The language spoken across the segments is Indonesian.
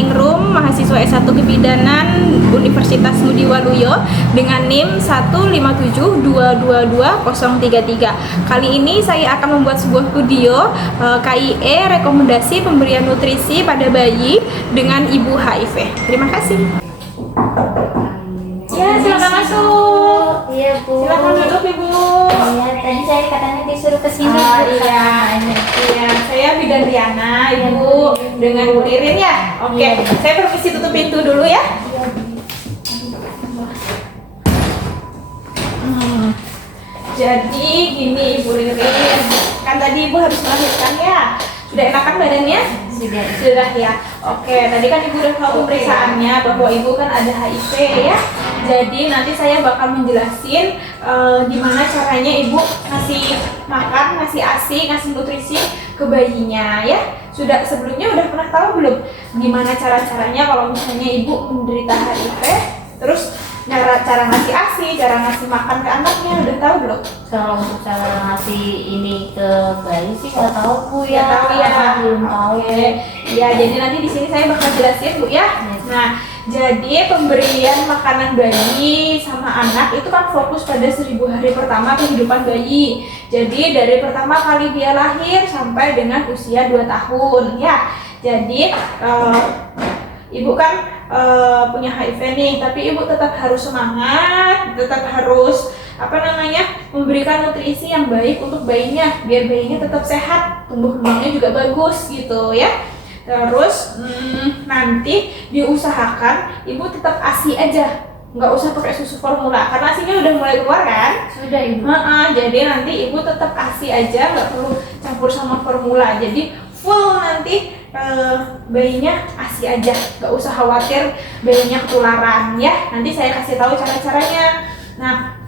Ningrum, mahasiswa S1 Kebidanan Universitas Ngudi Waluyo dengan NIM 157222033. Kali ini saya akan membuat sebuah video KIE rekomendasi pemberian nutrisi pada bayi dengan ibu HIV. Terima kasih. Ya, silakan masuk. Iya, Bu. Silakan duduk, Ibu. Iya, tadi saya katanya disuruh ke sini. Iya, saya Bidan Riana, Ibu dengan Bu Ririn ya. Oke, saya permisi tutup pintu dulu ya. Jadi gini Ibu Ririn, kan tadi Ibu habis melahirkan ya. Sudah enakan badannya? Sudah ya. Oke, tadi kan Ibu udah tahu pemeriksaannya bahwa Ibu kan ada HIV ya. Jadi nanti saya bakal menjelasin gimana caranya Ibu ngasih makan, ngasih ASI, ngasih nutrisi ke bayinya ya. Sebelumnya udah pernah tahu belum gimana cara-caranya kalau misalnya Ibu menderita HIV? Terus cara ngasih ASI, cara ngasih makan ke anaknya udah tahu belum? Kalau untuk cara ngasih ini ke bayi sih nggak tahu, Bu ya. Nggak tahu ya. Belum tahu. Oke. Ya, jadi nanti di sini saya bakal jelasin Bu ya. Nah, jadi pemberian makanan bayi sama anak itu kan fokus pada 1000 hari pertama kehidupan bayi. Jadi dari pertama kali dia lahir sampai dengan usia 2 tahun ya. Jadi Ibu kan punya HIV nih, tapi Ibu tetap harus semangat, tetap harus memberikan nutrisi yang baik untuk bayinya biar bayinya tetap sehat, tumbuh kembangnya juga bagus gitu ya. Terus nanti diusahakan Ibu tetap ASI aja, nggak usah pakai susu formula karena ASInya udah mulai keluar kan? Sudah, Ibu. Jadi nanti Ibu tetap ASI aja, nggak perlu campur sama formula. Jadi full nanti bayinya ASI aja, nggak usah khawatir bayinya ketularan ya. Nanti saya kasih tahu cara-caranya. Nah,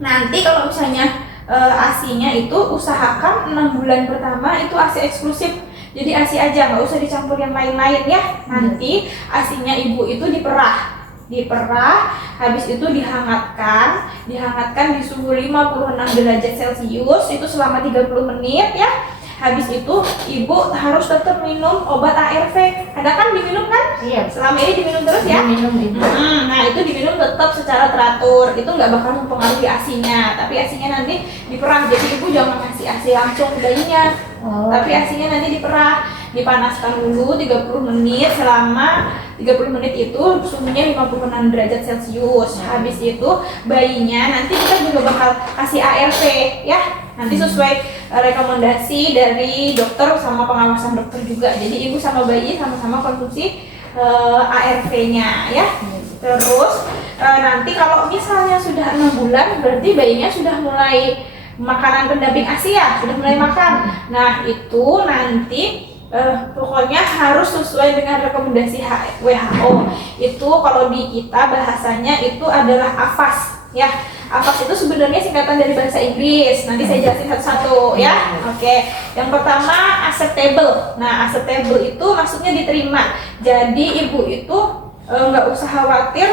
nanti kalau misalnya ASI-nya itu usahakan 6 bulan pertama itu ASI eksklusif. Jadi ASI aja, nggak usah dicampur yang lain-lain ya. Nanti ASI-nya Ibu itu diperah, habis itu dihangatkan di suhu 56 derajat Celcius itu selama 30 menit ya. Habis itu Ibu harus tetap minum obat ARV. Ada kan diminum kan? Iya. Selama ini diminum terus ya? Diminum, Ibu. Nah, itu diminum tetap secara teratur. Itu nggak bakal mempengaruhi ASI-nya, tapi ASI-nya nanti diperah. Jadi Ibu jangan ngasih ASI langsung ke bayinya. Tapi ASI-nya nanti diperah, dipanaskan dulu 30 menit. Selama 30 menit itu suhunya 56 derajat Celcius. Habis itu bayinya nanti kita juga bakal kasih ARV ya. Nanti sesuai rekomendasi dari dokter sama pengawasan dokter juga. Jadi Ibu sama bayi sama-sama konsumsi ARV-nya ya. Terus nanti kalau misalnya sudah 6 bulan berarti bayinya sudah mulai makanan pendamping ASI ya, sudah mulai makan. Nah, itu nanti pokoknya harus sesuai dengan rekomendasi WHO. Itu kalau di kita bahasanya itu adalah AFAS ya. AFAS itu sebenarnya singkatan dari bahasa Inggris. Nanti saya jelasin satu-satu ya. Oke. Yang pertama acceptable. Nah, acceptable itu maksudnya diterima. Jadi Ibu itu nggak usah khawatir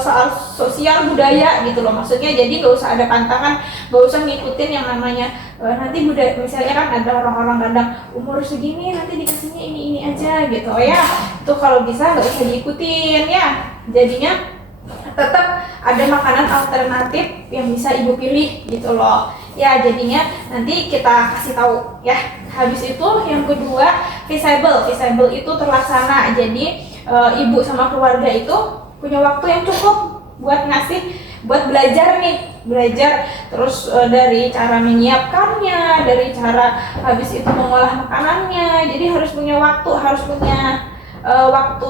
soal sosial budaya gitu loh. Maksudnya jadi nggak usah ada pantangan, nggak usah ngikutin yang namanya nanti budaya. Misalnya kan ada orang-orang kadang umur segini nanti dikasihnya ini aja gitu ya. Itu kalau bisa nggak usah diikutin ya. Jadinya tetap ada makanan alternatif yang bisa Ibu pilih gitu loh ya. Jadinya nanti kita kasih tahu ya. Habis itu yang kedua feasible itu terlaksana. Jadi Ibu sama keluarga itu punya waktu yang cukup buat belajar terus dari cara menyiapkannya, dari cara habis itu mengolah makanannya. Jadi harus punya waktu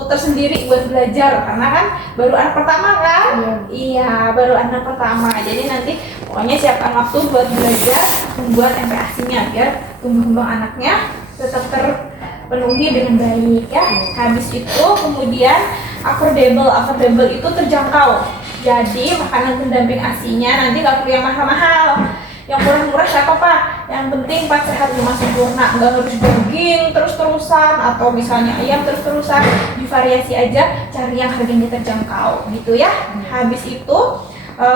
tersendiri buat belajar karena kan baru anak pertama kan? Iya, baru anak pertama. Jadi nanti pokoknya siapkan waktu buat belajar membuat MPASI-nya biar tumbuh kembang anaknya tetap terpenuhi dengan baik ya. Habis itu kemudian affordable itu terjangkau. Jadi makanan pendamping ASI-nya nanti nggak perlu yang mahal-mahal. Yang murah-murah nggak apa-apa, yang penting pas sehat rumah sempurna, nggak harus daging terus-terusan atau misalnya ayam terus-terusan, divariasi aja, cari yang harganya terjangkau gitu ya. Habis itu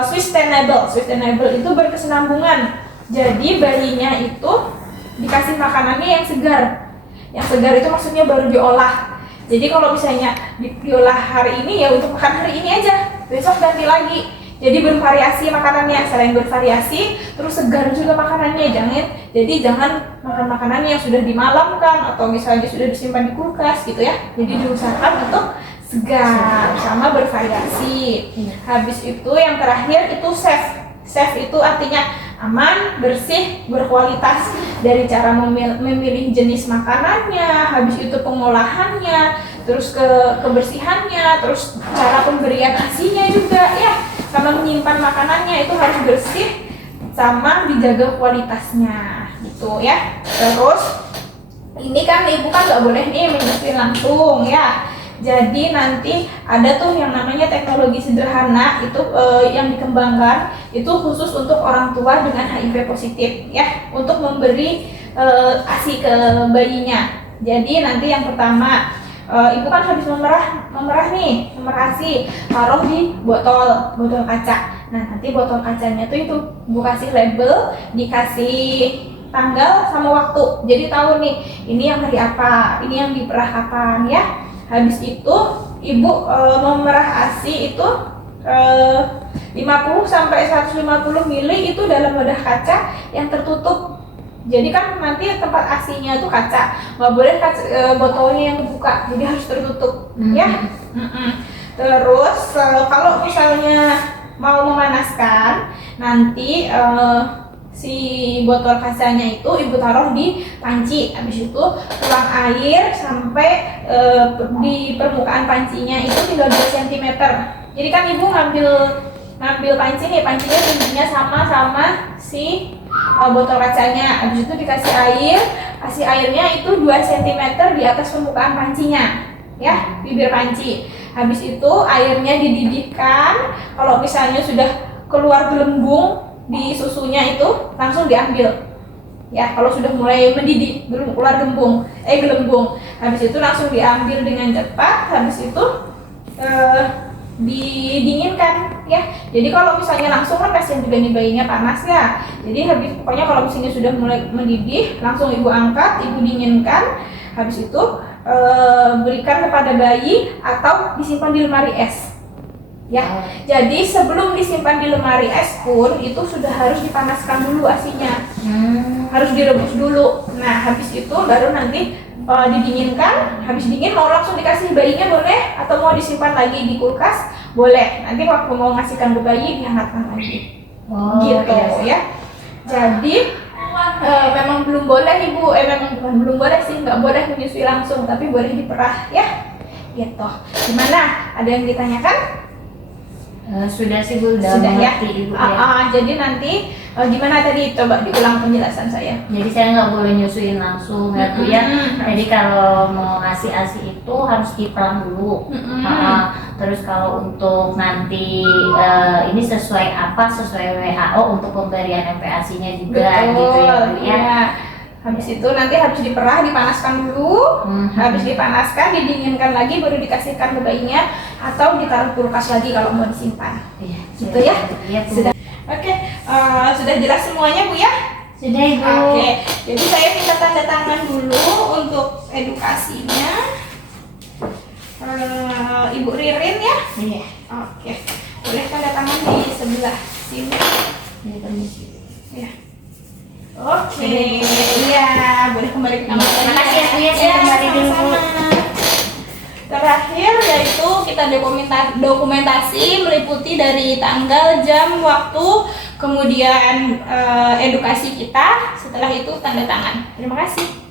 sustainable itu berkesinambungan. Jadi bayinya itu dikasih makanannya yang segar itu maksudnya baru diolah. Jadi kalau misalnya diolah hari ini ya untuk makan hari ini aja, besok ganti lagi. Jadi bervariasi makanannya, selain bervariasi, terus segar juga makanannya. Jangan makan makanan yang sudah dimalamkan atau misalnya sudah disimpan di kulkas gitu ya. Jadi diusahakan untuk segar sama bervariasi. Habis itu yang terakhir itu safe. Safe itu artinya aman, bersih, berkualitas dari cara memilih jenis makanannya, habis itu pengolahannya, terus kebersihannya, terus cara pemberian asinya juga ya, sama menyimpan makanannya itu harus bersih sama dijaga kualitasnya gitu ya. Terus ini kan ibu kan nggak boleh nih menyusui langsung ya. Jadi nanti ada tuh yang namanya teknologi sederhana itu yang dikembangkan itu khusus untuk orang tua dengan HIV positif ya, untuk memberi ASI ke bayinya. Jadi nanti yang pertama ibu kan habis memerah nih, memerah ASI, taruh di botol kaca. Nah nanti botol kacanya tuh itu ibu kasih label, dikasih tanggal sama waktu. Jadi tahu nih ini yang hari apa, ini yang diperah kapan ya. Habis itu ibu memerah ASI itu 50 sampai 150 ml itu dalam wadah kaca yang tertutup. Jadi kan nanti tempat ASINya itu kaca, nggak boleh botolnya yang kebuka, jadi harus tertutup ya. Terus kalau misalnya mau memanaskan nanti si botol kacanya itu ibu taruh di panci, habis itu tuang air sampai di permukaan pancinya itu tinggal 2 cm. Jadi kan ibu ngambil panci nih, pancinya tingginya sama si botol kacanya, habis itu dikasih air, kasih airnya itu 2 cm di atas permukaan pancinya ya, bibir panci. Habis itu airnya dididihkan, kalau misalnya sudah keluar gelembung di susunya itu langsung diambil ya. Kalau sudah mulai mendidih, belum keluar gelembung, habis itu langsung diambil dengan cepat. Habis itu didinginkan ya. Jadi kalau misalnya langsung kan kasihan juga nih bayinya panas ya. Jadi pokoknya kalau misalnya sudah mulai mendidih langsung ibu angkat, ibu dinginkan. Habis itu berikan kepada bayi atau disimpan di lemari es. Ya, jadi sebelum disimpan di lemari es pun itu sudah harus dipanaskan dulu ASINya, harus direbus dulu. Nah, habis itu baru nanti didinginkan. Habis dingin mau langsung dikasih bayinya boleh, atau mau disimpan lagi di kulkas boleh. Nanti waktu mau ngasihkan ke bayi dihangatkan lagi, gitu ya. Jadi memang belum boleh ibu, memang belum boleh sih, nggak boleh menyusui langsung, tapi boleh diperah ya. Gitu. Gimana? Ada yang ditanyakan? Sudah sih Bu, udah Sudah ya. mengerti Ibu ya. Jadi nanti gimana tadi, coba diulang penjelasan saya. Jadi saya nggak boleh nyusuin langsung ya Bu ya. Jadi kalau mau ngasih ASI itu harus diperah dulu. Terus kalau untuk nanti ini sesuai WHO untuk pemberian MPASI-nya juga. Betul, gitu ya Bu ya. Habis itu nanti harus diperah, dipanaskan dulu. Habis dipanaskan, didinginkan lagi, baru dikasihkan ke bayinya atau ditaruh kulkas lagi kalau mau disimpan. Iya, Gitu ya. Iya, Bu. Sudah. Oke, sudah jelas semuanya Bu ya? Sudah Ibu. Oke, jadi saya minta tanda tangan dulu untuk edukasinya. Ibu Ririn ya? Iya. Oke, boleh tanda tangan di sebelah sini. Ini permisi. Ya. Oke, iya, boleh kembali ke kamar. Terima kasih ya Bu ya, saya kembali dulu. sama-sama. Terakhir yaitu kita dokumentasi meliputi dari tanggal, jam, waktu, kemudian edukasi kita. Setelah itu tanda tangan. Terima kasih.